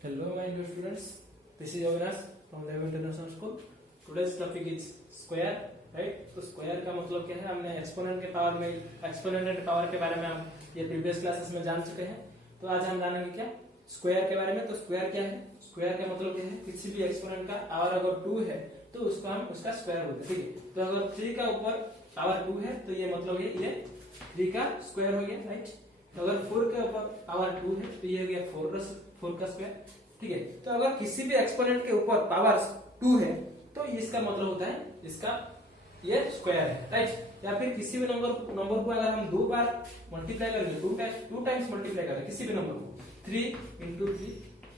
Hello, my dear students. This is Avinash from Dev International School. Today's topic is square, right? तो square का मतलब क्या है? हमने एक्सपोनेंट के पावर में एक्सपोनेंट एंड पावर के बारे में हम ये प्रीवियस क्लासेस में जान चुके हैं. तो आज हम जानेंगे क्या स्क्वायर के बारे में. तो स्क्वायर क्या है? स्क्वायर का मतलब क्या है? किसी भी एक्सपोनेंट का पावर अगर 2 है तो उसको हम उसका स्क्वायर बोलते हैं. ठीक है. तो अगर 3 का ऊपर पावर 2 है तो ये मतलब ये 3 का स्क्वायर हो गया, राइट? तो अगर 4 के ऊपर पावर 2 है तो ये हो गया 4 का स्क्वायर. ठीक है. तो अगर किसी भी एक्सपोनेंट के ऊपर पावर 2 है तो इसका मतलब होता है इसका ये स्क्वायर है, राइट? या फिर किसी भी नंबर को अगर हम 2 बार मल्टीप्लाई करेंगे, 2 टाइम्स मल्टीप्लाई करेंगे किसी भी नंबर को, 3 इंटू 3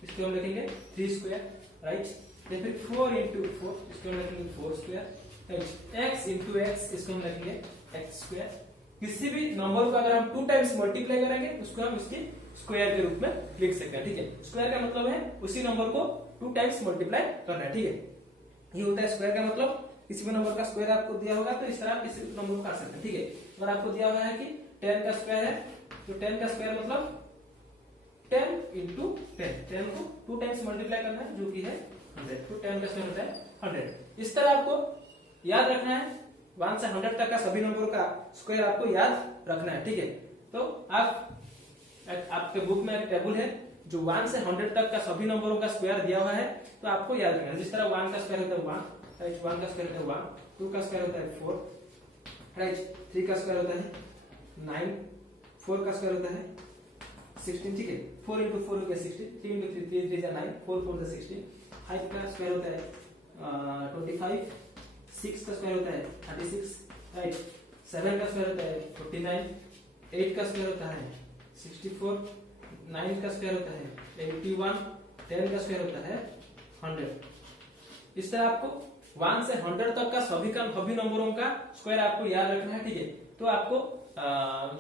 इसको हम लिखेंगे 3 स्क्वायर, राइट? या फिर 4 इंटू 4 इसको हम लिखेंगे 4 square, right? x into x इसको हम लिखेंगे x स्क्वायर. किसी भी नंबर को अगर हम 2 टाइम्स मल्टीप्लाई करेंगे उसको हम इसके स्क्वायर के रूप में लिख सकते हैं. ठीक है. स्क्वायर का मतलब है उसी नंबर को 2 टाइम्स मल्टीप्लाई करना है. ठीक है. ये होता है स्क्वायर का मतलब. किसी भी नंबर का स्क्वायर आपको दिया होगा तो इस तरह आप किसी नंबर को कर सकते हैं. ठीक है. अगर आपको दिया हुआ है कि 10 का स्क्वायर है तो 10 का स्क्वायर मतलब 10 इंटू 10 को 2 टाइम्स मल्टीप्लाई करना है जो कि है 100. तो 10 का स्क्वायर होता है 100. इस तरह आपको याद रखना है. 1 से 100 तक का सभी नंबरों का स्क्वायर आपको याद रखना है. ठीक है. तो आपके बुक में एक टेबल है जो 1 से 100 तक का सभी नंबरों का स्क्वायर दिया हुआ है. तो आपको याद रखना है. जिस तरह 1 का स्क्वायर होता है 1, राइट? 1 का स्क्वायर होता है 1, 2 का स्क्वायर होता है 4, राइट? 3 का स्क्वायर होता है 9, 4 का स्क्वायर होता है 16. ठीक है. 4 इंटू 4 हो गया 16, 3 इंटू 3 3 3 9, 4 4 16. 5 का स्क्वायर होता है 25, 6 का स्क्वायर होता है 36, राइट? 7 का स्क्वायर होता है 49, 8 का स्क्वायर होता है 64, 9 का स्क्वायर होता है 81, 10 का स्क्वायर होता है 100. इस तरह आपको 1 से 100 तक का सभी नंबरों का स्क्वायर आपको याद रखना है. ठीक है. तो आपको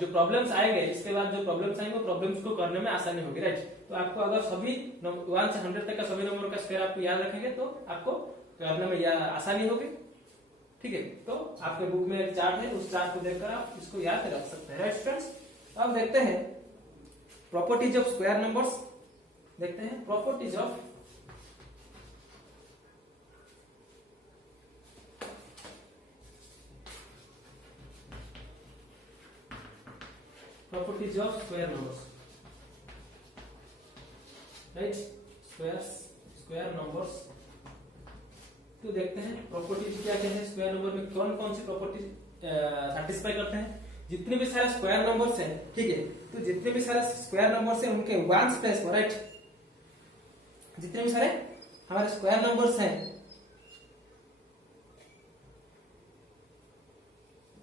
जो प्रॉब्लम्स आएंगे इसके बाद जो प्रॉब्लम्स आएंगे वो प्रॉब्लम्स को करने में आसानी होगी, राइट? तो आपको अगर सभी 1 से 100 तक का सभी नंबरों का स्क्वायर आपको याद रखेंगे तो आपको करने में आसानी होगी. ठीक है. तो आपके बुक में एक चार्ट है, उस चार्ट को देखकर आप इसको याद रख सकते हैं, राइट स्टूडेंट्स? अब देखते हैं प्रॉपर्टीज ऑफ स्क्वायर नंबर्स. देखते हैं properties of square numbers, right? Square numbers. तो देखते हैं प्रॉपर्टीज क्या क्या है. स्क्वायर नंबर में कौन कौन सी प्रॉपर्टीज सैटिस्फाई करते हैं. जितने भी सारे स्क्वायर नंबर्स हैं, ठीक है, तो जितने भी सारे स्क्वायर नंबर्स हैं उनके वंस प्लेस पर, राइट? जितने भी सारे हमारे स्क्वायर नंबर्स हैं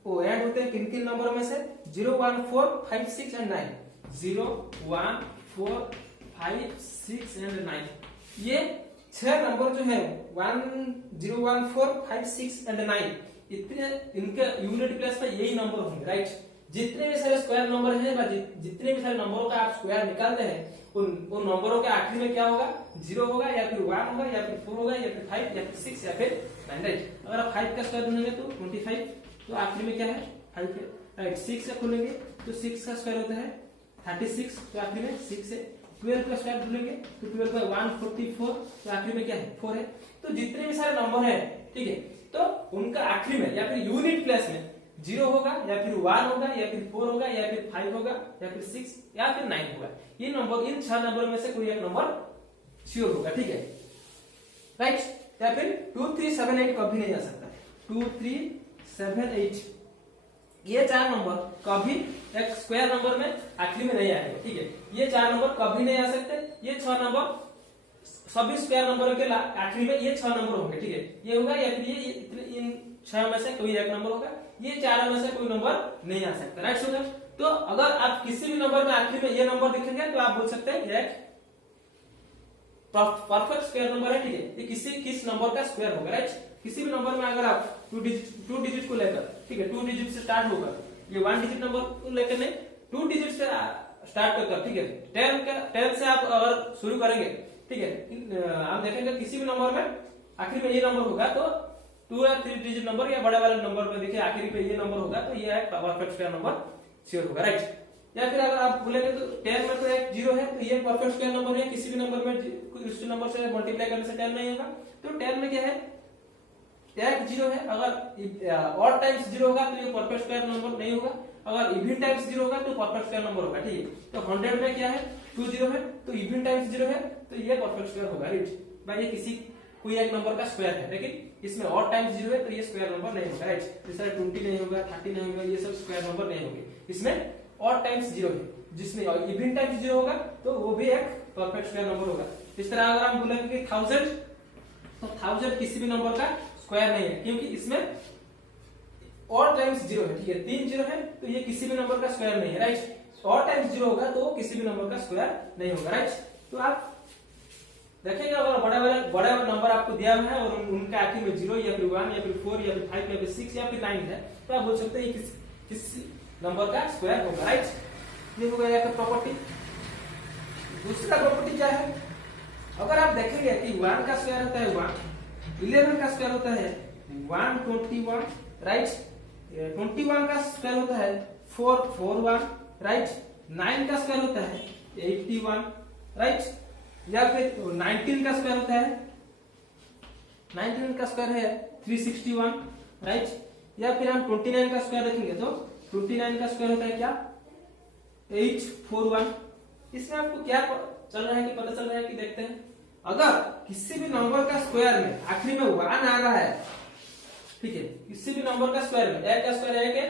वो ऐड होते हैं किन किन नंबरों में से? 0 1 4 5 6 एंड 9. 0 1 4 5 6 एंड 9. ये 6 नंबर जो है 1 0 1 4 5 6 एंड 9 इतने इनके यूनिट प्लेस पे यही नंबर होंगे, राइट? जितने भी सारे स्क्वायर नंबर हैं जितने भी सारे नंबरों का आप स्क्वायर निकालते हैं उन नंबरों के आखिर में क्या होगा? 0 होगा या फिर 1 होगा या फिर 4 होगा या फिर 5 या फिर 6 या फिर 9, राइट? अगर आप 5 का स्क्वायर ढूंढेंगे तो 25, तो आखिर में क्या है? 5 है, राइट? 6 से खोलेंगे तो 6 का स्क्वायर होता है 36, तो आखिर में 6 है. 12 का स्क्वायर ढूंढेंगे तो 12 का 144, तो आखिर में क्या है? 4 है. तो जितने भी सारे नंबर है, ठीक है, तो उनका आखिरी में या फिर यूनिट प्लेस में 0 होगा या फिर 1 होगा या फिर 4 होगा या फिर 5 होगा या फिर 6 या फिर 9 होगा. ये नंबर इन 6 नंबरों में से कोई एक नंबर श्योर होगा, ठीक है, राइट? या फिर 2 3 7 8 कभी नहीं आ सकता. 2 3 7 8 ये 4 नंबर कभी एक स्क्वायर नंबर में आखिरी में नहीं आएंगे. ठीक है. ये 4 नंबर कभी नहीं आ सकते. ये 6 नंबर सभी स्क्वायर नंबरों के आखिरी में ये 6 नंबर होंगे. ठीक है. ये होगा या फिर ये इन 6 में से कोई एक नंबर होगा. ये 4 में से कोई नंबर नहीं आ सकता, राइट स्टूडेंट? तो अगर आप किसी भी नंबर में आखिरी में ये नंबर दिखेंगे तो आप बोल सकते हैं ये एक परफेक्ट स्क्वायर नंबर है. ठीक है. ये किस नंबर का स्क्वायर होगा, राइट? किसी भी नंबर में अगर आप 2 डिजिट को लेकर, ठीक है, 2 डिजिट से स्टार्ट होकर ये 1 डिजिट नंबर को लेकर नहीं 2 डिजिट से स्टार्ट करकर, ठीक है, 10 से आप अगर शुरू करेंगे, ठीक है, आप देखेंगे किसी भी नंबर में आखिर में ये नंबर होगा तो 2 या 3 डिजिट नंबर या बड़े वाले नंबर में देखिए आखिर पे ये नंबर होगा तो ये एक परफेक्ट स्क्वायर नंबर श्योर होगा, राइट? या फिर अगर आप बोलेंगे तो 10 में तो एक 0 है, तो ये परफेक्ट स्क्वायर नंबर है, किसी भी नंबर में उस नंबर से मल्टीप्लाई करने से 10 नहीं होगा। तो 10 में क्या है, एक 0 है, अगर ऑड टाइम्स 0 होगा तो ये परफेक्ट स्क्वायर नंबर नहीं होगा, अगर इवन टाइम्स 0 होगा तो परफेक्ट स्क्वायर नंबर होगा, ठीक है। तो 100 में क्या है, 2 0 है, तो इवन टाइम्स 0 है, तो ये परफेक्ट स्क्वायर होगा, राइट। भाई ये किसी कोई एक नंबर का स्क्वायर है, लेकिन इसमें ऑड टाइम्स 0 है, तो ये स्क्वायर नंबर नहीं होगा, राइट। जैसे 20 नहीं होगा, 30 नहीं होगा, ये सब स्क्वायर नंबर नहीं होंगे, इसमें ऑड टाइम्स 0 है। जिसमें इवन टाइम्स 0 होगा तो वो भी एक परफेक्ट स्क्वायर नंबर होगा। इस तरह अगर हम बोलेंगे कि 1000, तो 1000 किसी भी नंबर का स्क्वायर नहीं है, क्योंकि इसमें ऑड टाइम्स 0 है, ठीक है। 3 0 है, तो ये किसी भी नंबर का स्क्वायर नहीं है, राइट। ऑड टाइम्स 0 होगा तो वो किसी भी नंबर का स्क्वायर नहीं होगा, राइट। तो आप देखेंगे अगर बड़ा नंबर आपको दिया हुआ है और उनका आखिर में 0 या फिर 1 या फिर 4 या फिर 5 या फिर 6 या फिर 9 है, तो आप बोल सकते हैं ये किसी नंबर का स्क्वायर होगा, राइट। ये हो गया प्रॉपर्टी। दूसरा प्रॉपर्टी क्या है, अगर आप देखेंगे कि 1 का स्क्वायर होता है 1, 11 का स्क्वायर होता है 121, राइट। 21 का स्क्वायर होता है 441, राइट। 9 का स्क्वायर होता है 81, राइट। या फिर 19 का स्क्वायर होता है 19 का स्क्वायर है 361, राइट। या फिर हम 29 का स्क्वायर देखेंगे तो 29 का स्क्वायर होता है क्या, 841। इसमें आपको क्या चल रहा है कि पता चल रहा है कि देखते हैं, अगर किसी भी नंबर का स्क्वायर में आखिरी में 1 आ रहा है, ठीक है, किसी भी नंबर का स्क्वायर में, एक का स्क्वायर है कि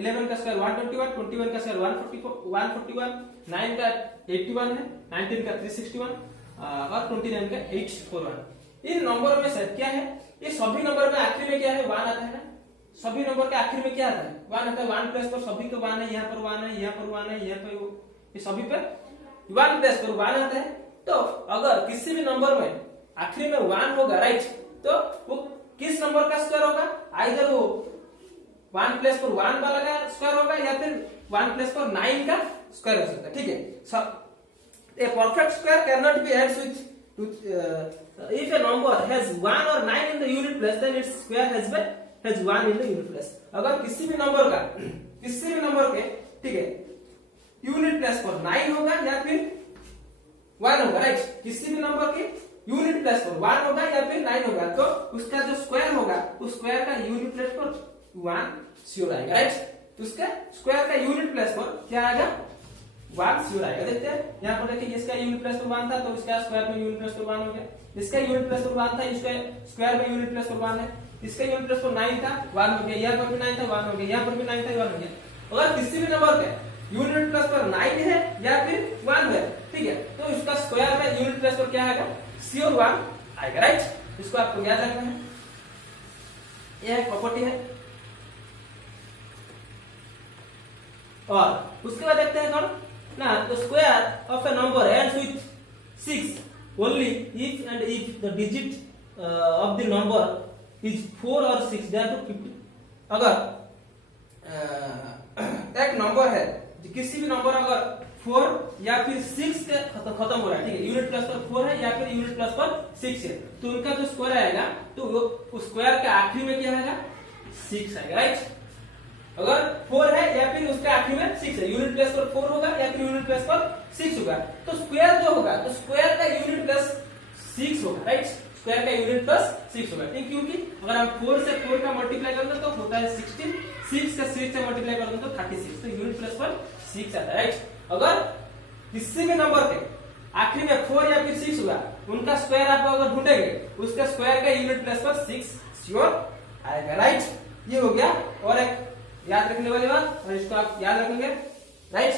11 का स्क्वायर 121, 21 का स्क्वायर 141, 9 का 81 है, 19 का 361 और 29 का 841। इन नंबर में से क्या है, ये सभी नंबर में आखिर में क्या है, 1 आता है ना। सभी नंबर के आखिर में क्या आता है, 1 आता है। 1 प्लेस पर सभी पे 1 है, यहाँ पर 1 है, यहाँ पर 1 है, यहाँ पे ये सभी पे 1 प्लेस पर 1 आता है। तो अगर किसी भी नंबर में आखिर में 1 होगा, राइट, तो वो किस नंबर का स्क्वायर होगा, आइदर वो 1 प्लेस पर 1 वाला का स्क्वायर होगा या फिर 1 प्लेस पर 9 का स्क्वायर हो सकता है, ठीक है। A perfect square cannot be adds with if a number has 1 or 9 in the unit place, then its square has 1 in the unit place। अगर किसी भी नंबर के, ठीक है, यूनिट प्लेस पर 9 होगा या फिर 1 होगा, राइट। किसी भी नंबर के यूनिट प्लेस पर 1 होगा या फिर 9 होगा, तो उसका जो स्क्वायर होगा उस स्क्वायर का यूनिट प्लेस पर 1 श्योर आएगा, राइट। उसका स्क्वायर का यूनिट प्लेस पर क्या आएगा, 1 श्योर आएगा। देखते हैं यहाँ पर, देखिए इसका यूनिट प्लेस पर 1 था तो इसका स्क्वायर में यूनिट प्लेस पर 1 हो गया। इसका यूनिट प्लेस पर 1 था, इसका स्क्वायर में यूनिट प्लेस पर 1 है। इसका यूनिट प्लेस पर 9 था, 1 हो गया। यहाँ पर भी 9 था, 1 हो गया। यहाँ पर भी 9 था, 1 हो गया। अगर किसी भी नंबर पे यूनिट प्लेस पर 9 है या फिर 1 है, ठीक है, तो इसका स्क्वायर में यूनिट प्लेस पर क्या आएगा, श्योर 1 आएगा, राइट। इसको आपको याद रखना है, यह प्रॉपर्टी है। और उसके बाद देखते हैं कौन ना, the square of a number ends with 6 only if and if the digit of the number is 4 or 6, they are to 50। अगर एक नंबर है, किसी भी नंबर अगर 4 या फिर 6 के खत्म हो रहा है, ठीक है, यूनिट प्लस पर 4 है या फिर यूनिट प्लस पर 6 है, तो उनका जो स्क्वायर आएगा तो उस स्क्वायर के आखिरी में क्या आएगा, 6 आएगा, राइट। अगर 4 है या फिर उसके आखिरी में 6 है, यूनिट प्लेस पर 4 होगा या फिर यूनिट प्लेस पर 6 होगा, तो स्क्वायर जो होगा तो स्क्वायर का यूनिट प्लस 6 होगा, राइट। स्क्वायर का यूनिट प्लस 6 होगा, ठीक, क्योंकि अगर हम 4 से 4 का मल्टीप्लाई करेंगे तो होता है 16, 6 का 6 से मल्टीप्लाई करेंगे तो 36, तो यूनिट प्लेस पर 6 आता है, राइट। अगर किसी भी नंबर के आखिरी में 4 या फिर 6 होगा, उनका स्क्वायर आप अगर ढूंढेंगे, उसका स्क्वायर का यूनिट प्लेस पर 6 श्योर आएगा, राइट। ये हो गया और एक याद रखने वाली बात, और इसको आप याद रखेंगे, राइट।